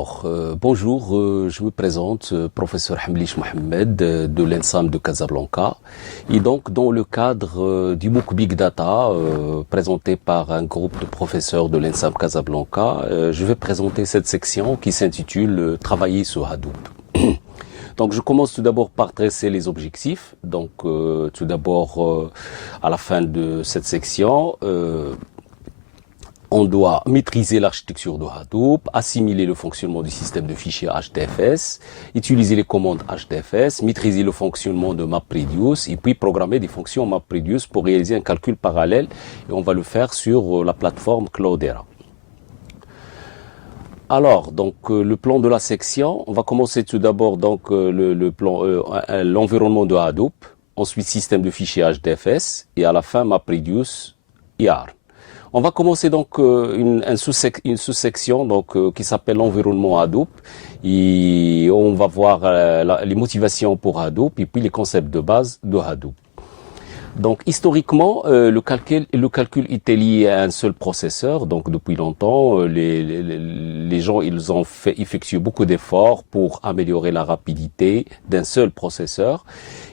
Bonjour, je me présente, professeur Hamlish Mohamed de l'ENSAM de Casablanca. Et donc, dans le cadre du MOOC Big Data, présenté par un groupe de professeurs de l'ENSAM Casablanca, je vais présenter cette section qui s'intitule Travailler sur Hadoop. Donc, je commence tout d'abord par dresser les objectifs. Donc, tout d'abord, à la fin de cette section, on doit maîtriser l'architecture de Hadoop, assimiler le fonctionnement du système de fichiers HDFS, utiliser les commandes HDFS, maîtriser le fonctionnement de MapReduce et puis programmer des fonctions MapReduce pour réaliser un calcul parallèle. Et on va le faire sur la plateforme Cloudera. Alors, donc le plan de la section, on va commencer tout d'abord donc l'environnement de Hadoop, ensuite système de fichiers HDFS et à la fin MapReduce et R. On va commencer donc une sous-section qui s'appelle l'environnement Hadoop et on va voir les motivations pour Hadoop et puis les concepts de base de Hadoop. Donc historiquement, le calcul était lié à un seul processeur. Donc depuis longtemps, les gens ils ont effectué beaucoup d'efforts pour améliorer la rapidité d'un seul processeur.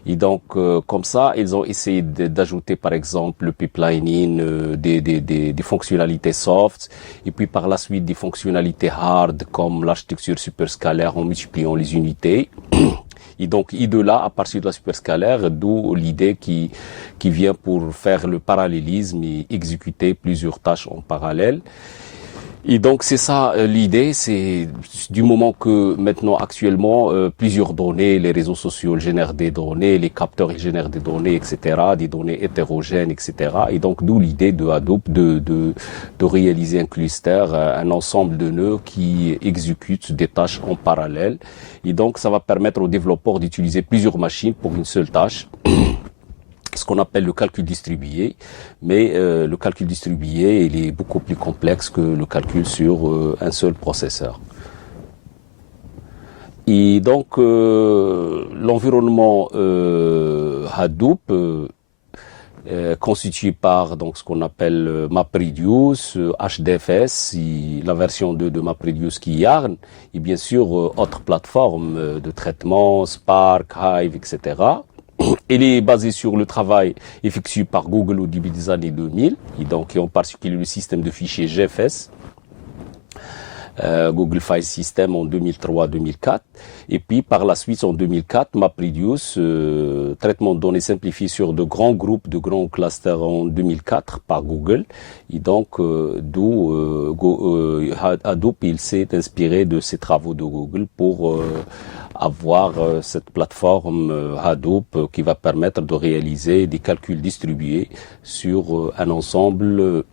Et donc comme ça, ils ont essayé d'ajouter par exemple le pipelining, des fonctionnalités soft, et puis par la suite des fonctionnalités hard comme l'architecture superscalaire en multipliant les unités. Et donc, de là, à partir de la superscalaire, d'où l'idée qui vient pour faire le parallélisme et exécuter plusieurs tâches en parallèle. Et donc, c'est ça l'idée, c'est du moment que maintenant, actuellement, plusieurs données, les réseaux sociaux génèrent des données, les capteurs génèrent des données, etc., des données hétérogènes, etc. Et donc, d'où l'idée de Hadoop de réaliser un cluster, un ensemble de nœuds qui exécutent des tâches en parallèle. Et donc, ça va permettre aux développeurs d'utiliser plusieurs machines pour une seule tâche. Ce qu'on appelle le calcul distribué, mais le calcul distribué, il est beaucoup plus complexe que le calcul sur un seul processeur. Et donc, l'environnement Hadoop constitué par donc ce qu'on appelle MapReduce, HDFS, la version 2 de MapReduce qui est Yarn, et bien sûr autres plateformes de traitement, Spark, Hive, etc. Elle est basée sur le travail effectué par Google au début des années 2000, et donc en particulier le système de fichiers GFS, Google File System en 2003-2004, et puis par la suite en 2004, MapReduce, traitement de données simplifié sur de grands groupes, de grands clusters en 2004 par Google, et donc d'où Hadoop il s'est inspiré de ces travaux de Google pour avoir cette plateforme Hadoop qui va permettre de réaliser des calculs distribués sur un ensemble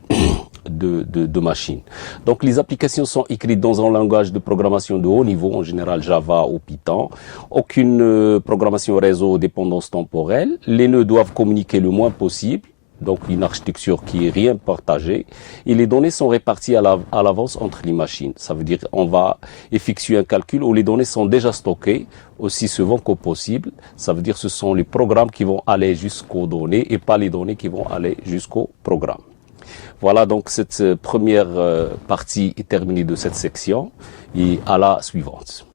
de machines. Donc les applications sont écrites dans un langage de programmation de haut niveau, en général Java ou Python. Aucune programmation réseau dépendance temporelle. Les nœuds doivent communiquer le moins possible. Donc une architecture qui est rien partagée, et les données sont réparties à l'avance entre les machines. Ça veut dire on va effectuer un calcul où les données sont déjà stockées aussi souvent que possible. Ça veut dire ce sont les programmes qui vont aller jusqu'aux données et pas les données qui vont aller jusqu'au programme. Voilà, donc cette première partie est terminée de cette section et à la suivante.